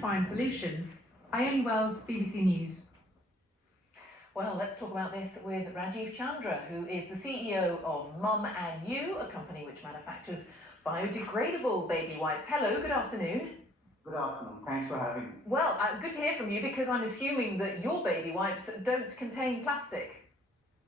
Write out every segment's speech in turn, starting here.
find solutions. Ione Wells, BBC News. Well, let's talk about this with Rajiv Chandra, who is the CEO of You, a company which manufactures biodegradable baby wipes. Hello, good afternoon. Good afternoon. Thanks for having me. Well, good to hear from you, because I'm assuming that your baby wipes don't contain plastic.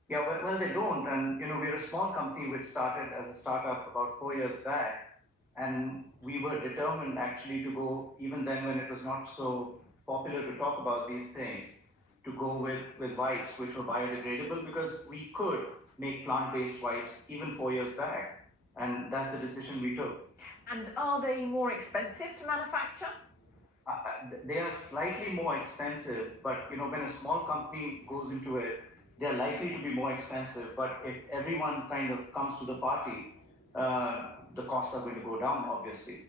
Yeah, well, they don't. And, we're a small company which started as a startup about 4 years back. And we were determined actually to go, even then when it was not so popular to talk about these things, to go with wipes which were biodegradable, because we could make plant-based wipes even 4 years back. And that's the decision we took. And are they more expensive to manufacture? They are slightly more expensive, but when a small company goes into it, they're likely to be more expensive. But if everyone kind of comes to the party, the costs are going to go down, obviously.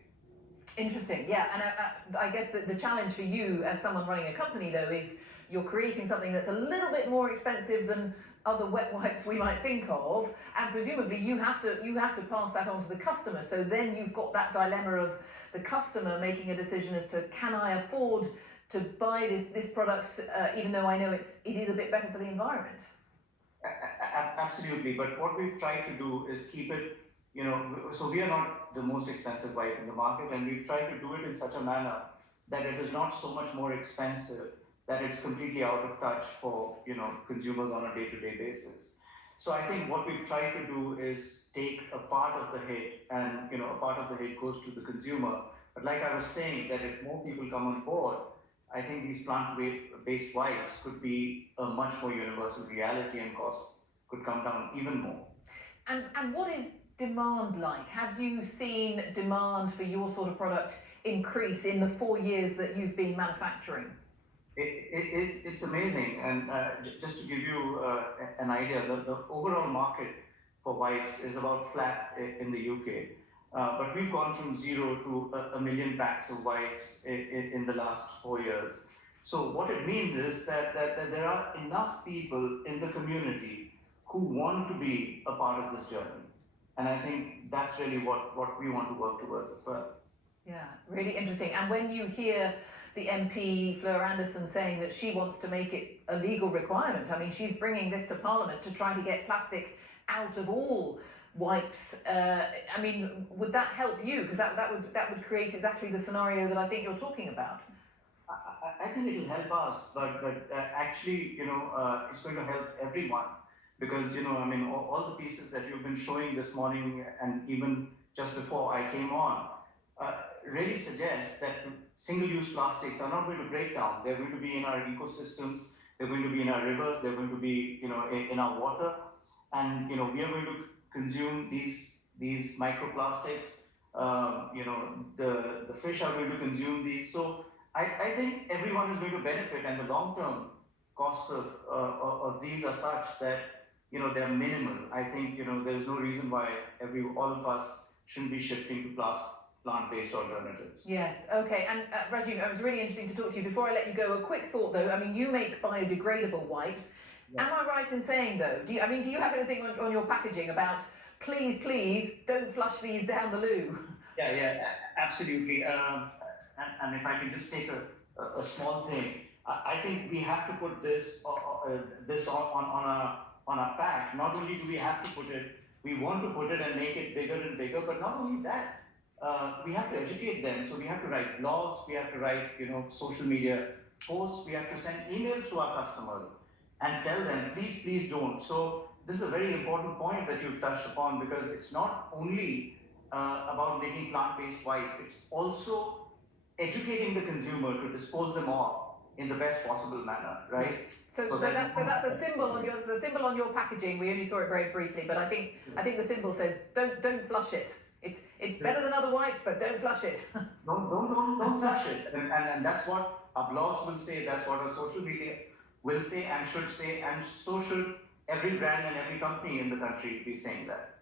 Interesting, yeah. And I guess the challenge for you as someone running a company, though, is you're creating something that's a little bit more expensive than other wet wipes we might think of, and presumably you have to pass that on to the customer. So then you've got that dilemma of the customer making a decision as to, can I afford to buy this product, even though I know it is a bit better for the environment? Absolutely, but what we've tried to do is keep it, so we are not the most expensive wipe in the market, and we've tried to do it in such a manner that it is not so much more expensive that it's completely out of touch for consumers on a day-to-day basis. So I think what we've tried to do is take a part of the hit, and a part of the hit goes to the consumer. But like I was saying, that if more people come on board, I think these plant-based wipes could be a much more universal reality, and costs could come down even more. And what is demand like? Have you seen demand for your sort of product increase in the 4 years that you've been manufacturing? It's amazing, and just to give you an idea, the overall market for wipes is about flat in the UK, but we've gone from 0 to a million packs of wipes in the last 4 years. So what it means is that there are enough people in the community who want to be a part of this journey, and I think that's really what we want to work towards as well. Yeah, really interesting. And when you hear the MP, Fleur Anderson, saying that she wants to make it a legal requirement, I mean, she's bringing this to Parliament to try to get plastic out of all wipes. I mean, would that help you? Because that would create exactly the scenario that I think you're talking about. I think it'll help us, but actually, it's going to help everyone, because, all the pieces that you've been showing this morning and even just before I came on, really suggests that single-use plastics are not going to break down. They're going to be in our ecosystems, they're going to be in our rivers, they're going to be in our water, and we are going to consume these microplastics. The fish are going to consume these. So I think everyone is going to benefit, and the long-term costs of these are such that they're minimal. I think there's no reason why all of us shouldn't be shifting to plant-based alternatives. Yes, okay. And Rajiv, it was really interesting to talk to you. Before I let you go, a quick thought though. I mean, you make biodegradable wipes. Yes. Am I right in saying though, do you have anything on your packaging about please don't flush these down the loo? Yeah, absolutely. And if I can just take a small thing, I think we have to put this on a pack. Not only do we have to put it, we want to put it and make it bigger and bigger, but not only that, we have to educate them. So we have to write blogs, we have to write, social media posts, we have to send emails to our customers and tell them, please don't. So this is a very important point that you've touched upon, because it's not only about making plant-based wipe, it's also educating the consumer to dispose them off in the best possible manner, right? So that's a symbol on your packaging. We only saw it very briefly, but I think the symbol says don't flush it. It's better than other wipes, but don't flush it. Don't flush it, and that's what our blogs will say. That's what our social media will say and should say, and so should every brand and every company in the country be saying that.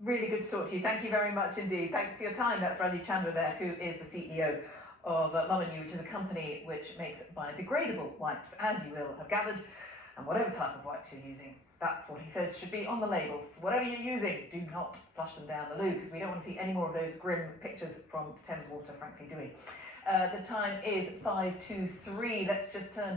Really good to talk to you. Thank you very much indeed. Thanks for your time. That's Rajiv Chandra there, who is the CEO of You, which is a company which makes biodegradable wipes, as you will have gathered, and whatever type of wipes you're using. That's what he says should be on the labels. Whatever you're using, do not flush them down the loo, because we don't want to see any more of those grim pictures from Thames Water, frankly, do we? The time is 5 to 3. Let's just turn